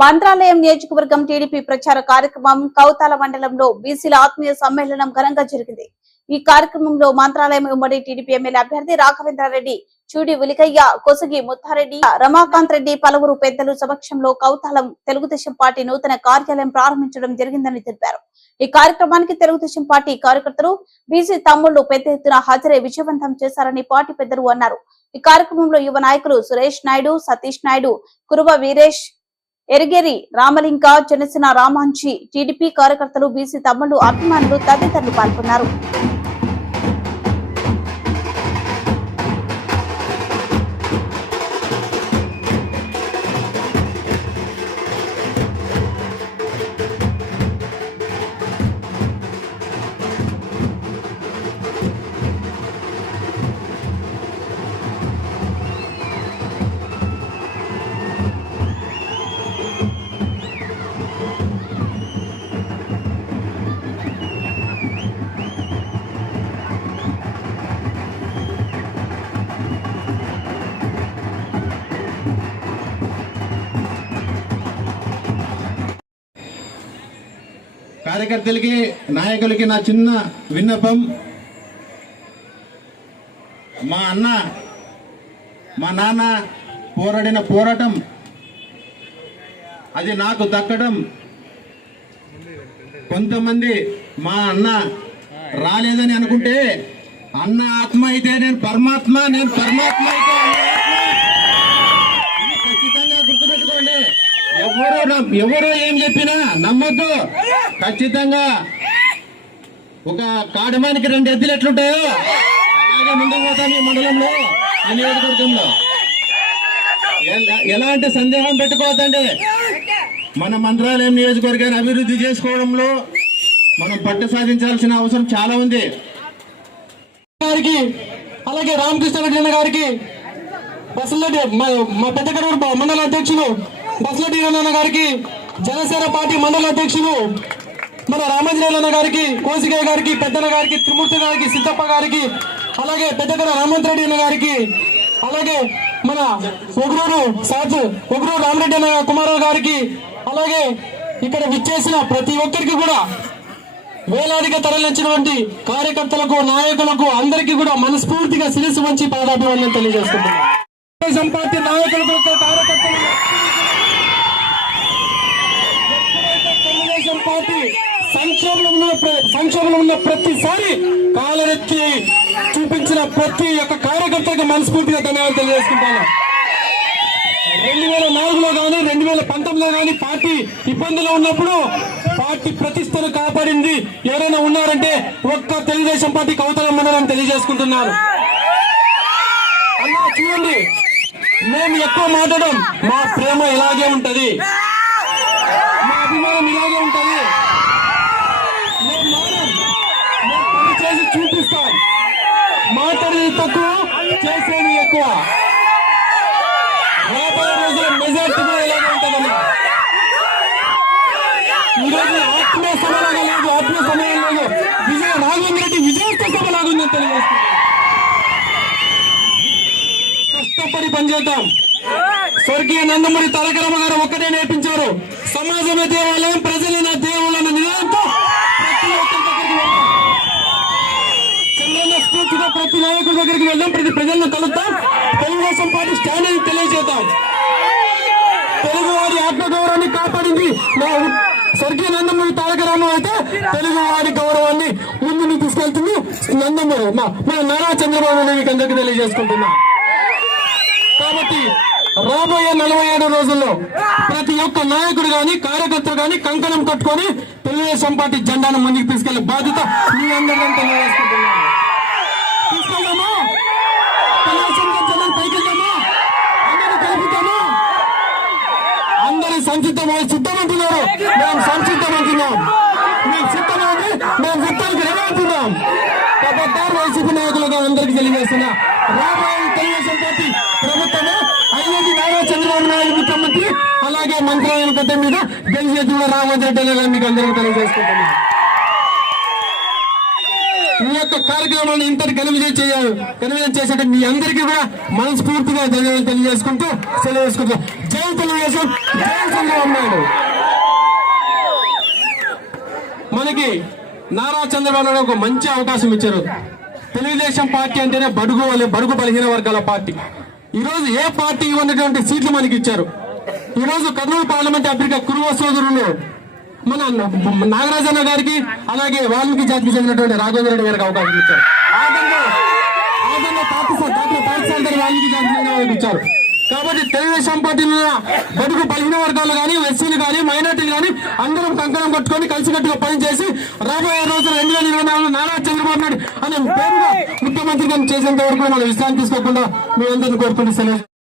మంత్రాలయం నియోజకవర్గం టీడీపీ ప్రచార కార్యక్రమం కౌతాల మండలంలో బీసీల ఆత్మీయ సమ్మేళనం ఘనంగా జరిగింది. ఈ కార్యక్రమంలో మంత్రాలయం ఉమ్మడి టీడీపీ ఎమ్మెల్యే అభ్యర్థి రాఘవేంద్రారెడ్డి చూడి ఉలికయ్య కొసగి ముత్తారెడ్డి రమాకాంత్ రెడ్డి పలువురు పెద్దలు సమక్షంలో కౌతాలం తెలుగుదేశం పార్టీ నూతన కార్యాలయం ప్రారంభించడం జరిగిందని తెలిపారు. ఈ కార్యక్రమానికి తెలుగుదేశం పార్టీ కార్యకర్తలు బీసీ తమ్ముళ్ళు పెద్ద ఎత్తున హాజరై విజయవంతం చేశారని పార్టీ పెద్దలు అన్నారు. ఈ కార్యక్రమంలో యువ నాయకులు సురేష్ నాయుడు సతీష్ నాయుడు కురువ వీరేష్ ఎరిగేరి రామలింక జనసేన రామాంచి టీడీపీ కార్యకర్తలు బీసీ తమ్ముళ్ళు అభిమానులు తదితరులు పాల్గొన్నారు. కార్యకర్తలకి నాయకులకి నా చిన్న విన్నపం. మా అన్న మా నాన్న పోరాడిన పోరాటం అది నాకు దక్కడం. కొంతమంది మా అన్న రాలేదని అనుకుంటే అన్న ఆత్మ అయితే నేను పరమాత్మ నేను పరమాత్మ అయితే అన్న ఆత్మ. ఇది ఖచ్చితంగా గుర్తుపెట్టుకోండి ఎవరు ఎవరు ఏం చెప్పినా నమ్మద్దు. ఖచ్చితంగా ఒక కాడమానికి రెండు ఎద్దులు ఎట్లుంటాయో అలాగే ముందుకు పోతాం ఈ మండలంలో ఈ నియోజకవర్గంలో. ఎలాంటి సందేహం పెట్టుకోవద్దండి. మన మంత్రాలయం నియోజకవర్గాన్ని అభివృద్ధి చేసుకోవడంలో మనం పట్టు సాధించాల్సిన అవసరం చాలా ఉంది. గారికి అలాగే రామకృష్ణ గారికి బసలరెడ్డి మా- మా పెద్దకడూరు మండల అధ్యక్షులు బసలరెడ్డి అన్న గారికి జనసేన పార్టీ మండల అధ్యక్షులు మన రామంజరేలన్న గారికి కోసిగయ్య గారికి పెద్దన గారికి త్రిమూర్తి గారికి సిద్ధప్ప గారికి అలాగే పెద్దకడ రామంత్ రెడ్డి అన్న గారికి అలాగే మన ఉగ్రూరు సాత్ ఉగ్రూరు రామరెడ్డి అన్న కుమారరావు గారికి అలాగే ఇక్కడ విచ్చేసిన ప్రతి ఒక్కరికి కూడా వేలాదిగా తరలించినటువంటి కార్యకర్తలకు నాయకులకు అందరికీ కూడా మనస్ఫూర్తిగా శిరస్సు వంచి పాదాభివందనం తెలియజేస్తున్నాను తెలుగుదేశం పార్టీ నాయకులకు కార్యకర్తలు ఎప్పుడైతే తెలుగుదేశం పార్టీ సంక్షోభంలో ఉన్న ప్ర- సంక్షోభంలో ఉన్న ప్రతిసారి కాలరెక్కి చూపించిన ప్రతి ఒక్క కార్యకర్తలకు మనస్ఫూర్తిగా ధన్యవాదాలు తెలియజేసుకుంటాను. రెండు వేల నాలుగులో కానీ రెండు వేల పంతొమ్మిదిలో కానీ పార్టీ ఇబ్బందులు ఉన్నప్పుడు పార్టీ ప్రతిష్టను కాపాడింది ఎవరైనా ఉన్నారంటే ఒక్క తెలుగుదేశం పార్టీకి కౌతలం మండలం తెలియజేసుకుంటున్నారు. అలా చూడండి. మేము ఎక్కువ మాట్లాడడం మా ప్రేమ ఇలాగే ఉంటది. మా అభిమానం ఇలాగే ఉంటది. చేసేది రాబోయే రోజుల్లో మెజార్టీ కూడా ఇలాగే ఉంటుందమ్మా. లేదు సమయం లేదు. విజయ రాఘవేంద్ర రెడ్డి విజయోత్సవ తెలియజేస్తుంది కష్టపడి పనిచేద్దాం. స్వర్గీయ నందమూరి తారక రామ గారు ఒక్కటే నేర్పించారు. సమాజమే దేవాలయం ప్రజలే నా దేవుళ్ళు నినాదంతో ప్రతి ఒక్కరి దగ్గరికి వెళ్తాం చంద్రన్న స్ఫూర్తిగా ప్రతి నాయకుడి దగ్గరికి వెళ్దాం. ప్రతి ప్రజలను కలుద్దాం. తెలుగుదేశం పార్టీ స్టాండ్ తెలియజేద్దాం. తెలుగు వారి ఆత్మగౌరవాన్ని కాపాడింది మా స్వర్గీయ నందమూరి తారక రామారావు అయితే తెలుగు వారి గౌరవాన్ని ముందుకు తీసుకెళ్తుంది. నందమూరి మా మన నారా చంద్రబాబు నాయుడు అందరికీ తెలియజేసుకుంటున్నా. కాబట్టి రాబోయే నలభై ఏడు రోజుల్లో ప్రతి ఒక్క నాయకుడు గాని కార్యకర్త గాని కంకణం కట్టుకొని తెలుగుదేశం పార్టీ జెండాను ముందుకు తీసుకెళ్ళే బాధ్యత మీ అందరికీ తెలియజేసుకుంటున్నాను తీసుకెళ్దామా తెలుగుదేశం పార్టీ జెండాను పైకెళ్దామా అందరూ కలుపుతామా అందరూ సంసిద్ధమై సిద్ధమంటున్నారు మేము సంసిద్ధమంటున్నాం మేము సిద్ధమైంది మేము యుద్ధానికి రెడీ అవుతున్నాం. ఖబర్దార్ వైసీపీ నాయకులుగా అందరికీ తెలియజేస్తున్నా రాబోయే తెలుగుదేశం పార్టీ ప్రభుత్వము అయ్యేది నారా చంద్రబాబు నాయుడు ముఖ్యమంత్రి అలాగే మంత్రాలయం పెద్ద మీద గెలిచేది కూడా రామోజీ రెడ్డి మీకు అందరికీ తెలియజేసుకుంటున్నాం. ఈ యొక్క కార్యక్రమాన్ని ఇంతటి ఘనవిజయం చేయాలి. ఘనవిజయం చేసేట మీ అందరికీ కూడా మనస్ఫూర్తిగా ధన్యవాదాలు తెలియజేసుకుంటూ సెలవు చేసుకుంటాం జై తెలుగుదేశం జై చంద్రబాబు నాయుడు. మనకి నారా చంద్రబాబు నాయుడు ఒక మంచి అవకాశం ఇచ్చారు. తెలుగుదేశం పార్టీ అంటేనే బడుగు బడుగు బలహీన వర్గాల పార్టీ. ఈ రోజు ఏ పార్టీ ఉన్నటువంటి సీట్లు మనకి ఇచ్చారు? ఈ రోజు కర్నూలు పార్లమెంట్ అభ్యర్థిగా కురువ సోదరులు మన నాగరాజన్న గారికి అలాగే వాల్మీకి జాతికి చెందినటువంటి రాఘవేంద్ర రెడ్డి గారికి అవకాశం ఇచ్చారు. వాల్మీకి ఇచ్చారు. కాబట్టి తెలుగుదేశం పార్టీలో బడుగు బతుకు బలహీన వర్గాలు కానీ ఎస్సీలు కానీ మైనార్టీలు కానీ అందరూ కంకణం కట్టుకొని కలిసికట్టుగా పనిచేసి రాబోయే రోజులు రెండు వేల ఇరవై నాలుగు నారా చంద్రబాబు నాయుడు అనే పేరుగా ముఖ్యమంత్రిగా చేసేంత వరకు మనం విశ్రాంతి తీసుకోకుండా మీ అందరిని కోరుకుంటూ సెలవు